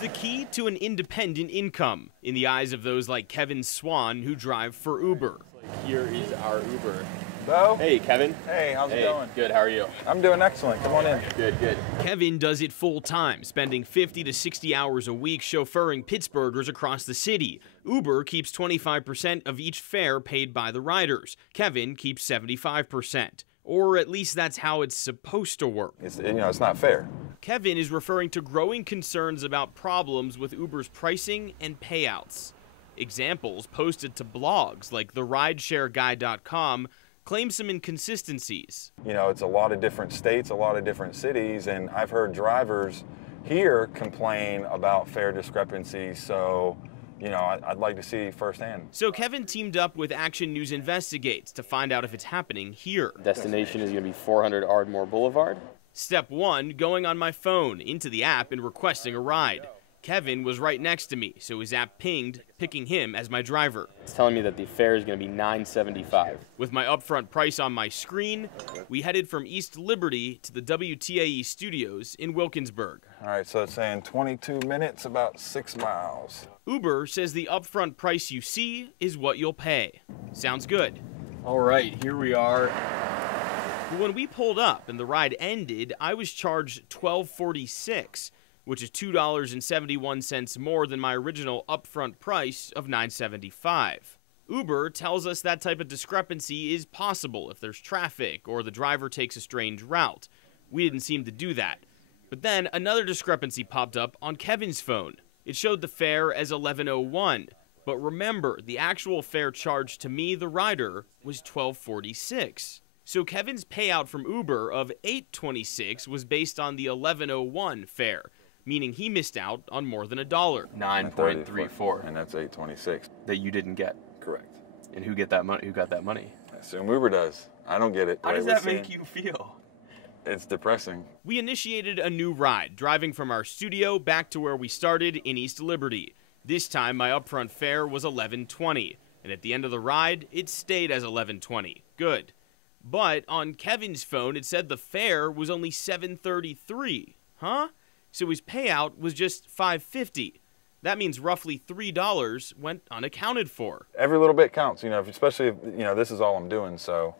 the key to an independent income in the eyes of those like Kevin Swan who drive for Uber. Here is our Uber. Bo? Hey, Kevin. Hey, how's it going? Good, how are you? I'm doing excellent. Come on in. Good, good. Kevin does it full time, spending 50 to 60 hours a week chauffeuring Pittsburghers across the city. Uber keeps 25% of each fare paid by the riders. Kevin keeps 75%. Or at least that's how it's supposed to work. It's not fair. Kevin is referring to growing concerns about problems with Uber's pricing and payouts. Examples posted to blogs like therideshareguy.com claim some inconsistencies. It's a lot of different states, a lot of different cities, and I've heard drivers here complain about fare discrepancies, so I'd like to see firsthand. So Kevin teamed up with Action News Investigates to find out if it's happening here. Destination is going to be 400 Ardmore Boulevard. Step 1, going on my phone into the app and requesting a ride. Kevin was right next to me, so his app pinged, picking him as my driver. It's telling me that the fare is going to be $9.75. With my upfront price on my screen, we headed from East Liberty to the WTAE studios in Wilkinsburg. All right, so it's saying 22 minutes, about 6 miles. Uber says the upfront price you see is what you'll pay. Sounds good. All right, here we are. But when we pulled up and the ride ended, I was charged $12.46. Which is $2.71 more than my original upfront price of $9.75. Uber tells us that type of discrepancy is possible if there's traffic or the driver takes a strange route. We didn't seem to do that. But then another discrepancy popped up on Kevin's phone. It showed the fare as $11.01. But remember, the actual fare charged to me, the rider, was $12.46. So Kevin's payout from Uber of $8.26 was based on the $11.01 fare, meaning he missed out on more than $1. 9.34. And that's $8.26. That you didn't get. Correct. And who got that money? Who got that money? I assume Uber does. I don't get it. How does that make you feel? It's depressing. We initiated a new ride, driving from our studio back to where we started in East Liberty. This time, my upfront fare was $11.20, and at the end of the ride, it stayed as $11.20. Good. But on Kevin's phone, it said the fare was only $7.33. Huh? So his payout was just $5.50. That means roughly $3 went unaccounted for. Every little bit counts, especially if, this is all I'm doing, so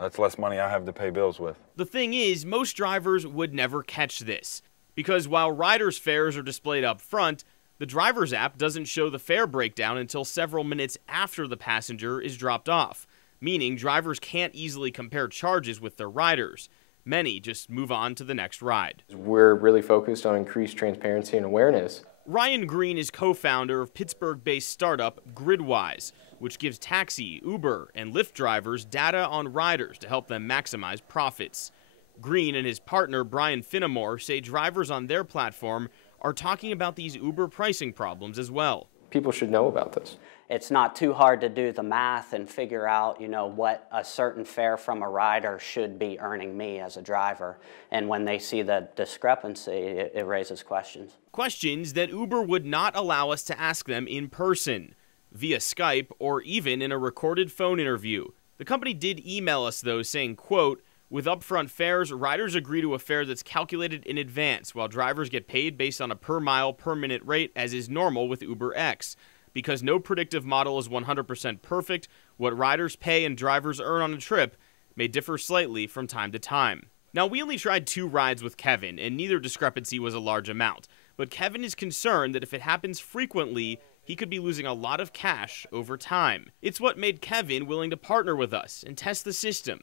that's less money I have to pay bills with. The thing is, most drivers would never catch this, because while riders' fares are displayed up front, the driver's app doesn't show the fare breakdown until several minutes after the passenger is dropped off, meaning drivers can't easily compare charges with their riders. Many just move on to the next ride. We're really focused on increased transparency and awareness. Ryan Green is co-founder of Pittsburgh-based startup Gridwise, which gives taxi, Uber, and Lyft drivers data on riders to help them maximize profits. Green and his partner Brian Finnemore say drivers on their platform are talking about these Uber pricing problems as well. People should know about this. It's not too hard to do the math and figure out, what a certain fare from a rider should be earning me as a driver. And when they see the discrepancy, it raises questions. Questions that Uber would not allow us to ask them in person, via Skype, or even in a recorded phone interview. The company did email us, though, saying, quote, "With upfront fares, riders agree to a fare that's calculated in advance, while drivers get paid based on a per-mile, per-minute rate, as is normal with UberX. Because no predictive model is 100% perfect, what riders pay and drivers earn on a trip may differ slightly from time to time." Now, we only tried 2 rides with Kevin, and neither discrepancy was a large amount. But Kevin is concerned that if it happens frequently, he could be losing a lot of cash over time. It's what made Kevin willing to partner with us and test the system,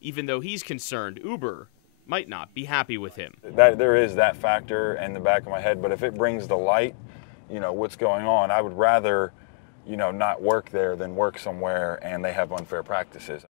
even though he's concerned Uber might not be happy with him. There is that factor in the back of my head, but if it brings to light what's going on, I would rather not work there than work somewhere and they have unfair practices.